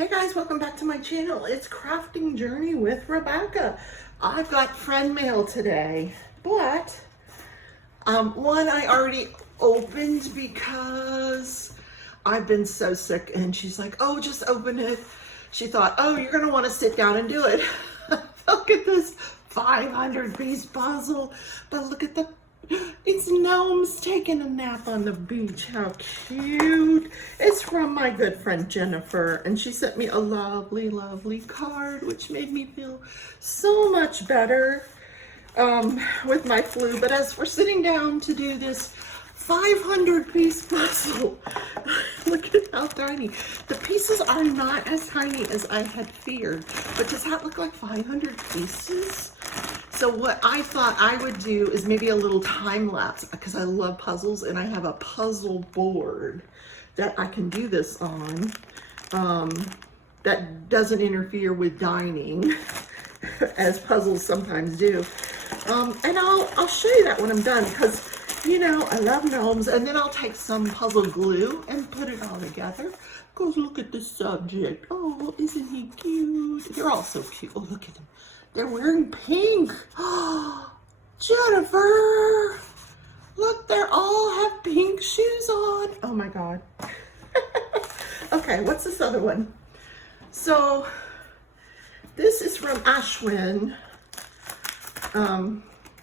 Hey guys, welcome back to my channel. It's Crafting Journey with Rebecca. I've got friend mail today, but one I already opened because I've been so sick, and she's like, oh, just open it. She thought, oh, you're gonna want to sit down and do it. Look at this 500-piece puzzle, but look at it's gnomes taking a nap on the beach. How cute. It's from my good friend Jennifer, and she sent me a lovely, lovely card, which made me feel so much better with my flu. But as we're sitting down to do this 500-piece puzzle, look at how tiny. The pieces are not as tiny as I had feared, but does that look like 500 pieces? So what I thought I would do is maybe a little time lapse, because I love puzzles and I have a puzzle board that I can do this on that doesn't interfere with dining as puzzles sometimes do. And I'll show you that when I'm done, because you know I love gnomes. And then I'll take some puzzle glue and put it all together. Because look at the subject. Oh, isn't he cute? They're all so cute. Oh, look at them. They're wearing pink. Oh, Jennifer, look, they all have pink shoes on. Oh my God. Okay, what's this other one? So this is from Ashwin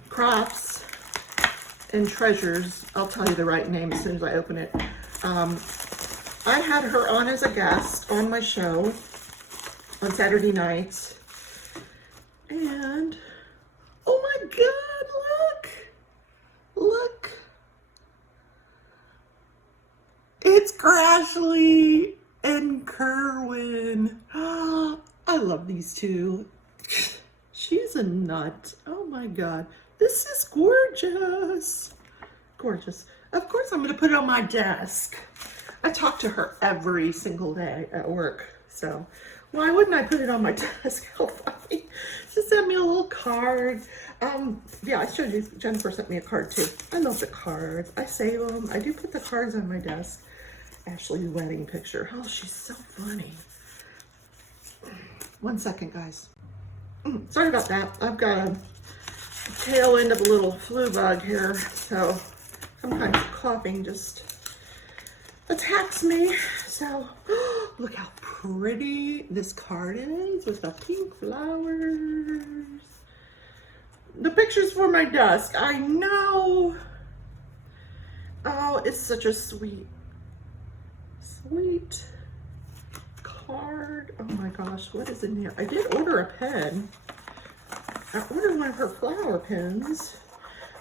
Crafts and Treasures. I'll tell you the right name as soon as I open it. I had her on as a guest on my show on Saturday nights. And, oh my God, look. It's Crashly and Kerwin. I love these two. She's a nut. Oh my God. This is gorgeous. Gorgeous. Of course, I'm going to put it on my desk. I talk to her every single day at work, so why wouldn't I put it on my desk? How funny. She sent me a little card. Yeah, I showed you, Jennifer sent me a card too. I love the cards. I save them. I do put the cards on my desk. Ashley's wedding picture. Oh, she's so funny. 1 second, guys. Sorry about that. I've got a tail end of a little flu bug here, so sometimes coughing just attacks me. So look how pretty this card is with the pink flowers. The picture's for my desk. I know. Oh, it's such a sweet card. Oh my gosh, what is in here? I did order a pen. I ordered one of her flower pens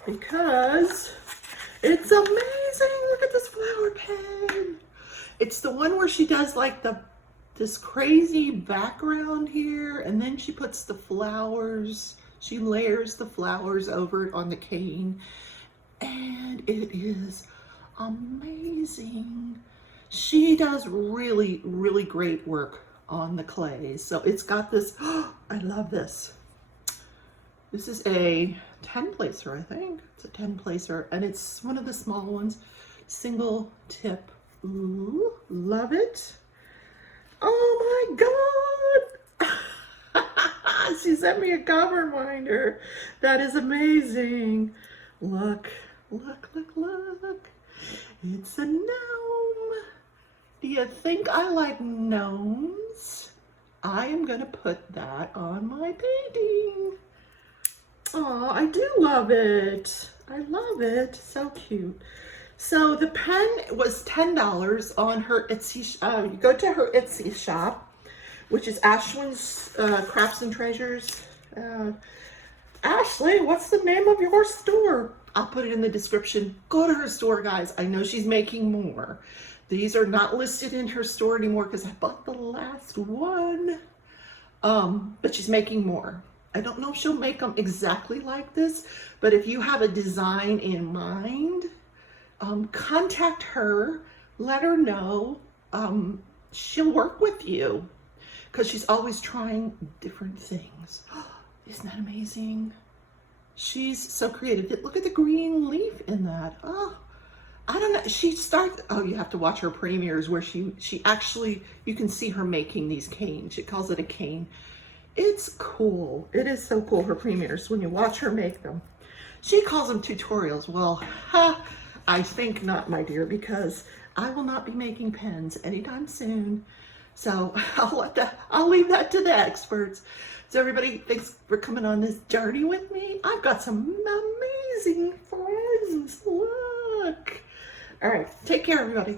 because it's amazing. Look at this flower pen. It's the one where she does like this crazy background here, and then she puts the flowers, she layers the flowers over it on the cane, and it is amazing. She does really, really great work on the clay. So it's got this, I love this. This is a 10 placer, I think. It's a 10 placer, and it's one of the small ones, single tip. Ooh, love it. Oh my God. She sent me a cover binder. That is amazing. Look. It's a gnome. Do you think I like gnomes? I am going to put that on my painting. Oh, I do love it. I love it. So cute. So the pen was $10 on her Etsy. You go to her Etsy shop, which is Ashwin's Crafts and Treasures. Ashley, what's the name of your store? I'll put it in the description. Go to her store, guys. I know she's making more. These are not listed in her store anymore because I bought the last one. But she's making more. I don't know if she'll make them exactly like this, but if you have a design in mind, contact her, let her know. She'll work with you because she's always trying different things. Isn't that amazing? She's so creative. Look at the green leaf in that. Oh, I don't know. She starts, oh, you have to watch her premieres where she actually, you can see her making these canes. She calls it a cane. It's cool. It is so cool, her premieres, when you watch her make them. She calls them tutorials. Well, I think not, my dear, because I will not be making pens anytime soon. So I'll leave that to the experts. So everybody, thanks for coming on this journey with me. I've got some amazing friends. Look. All right, take care, everybody.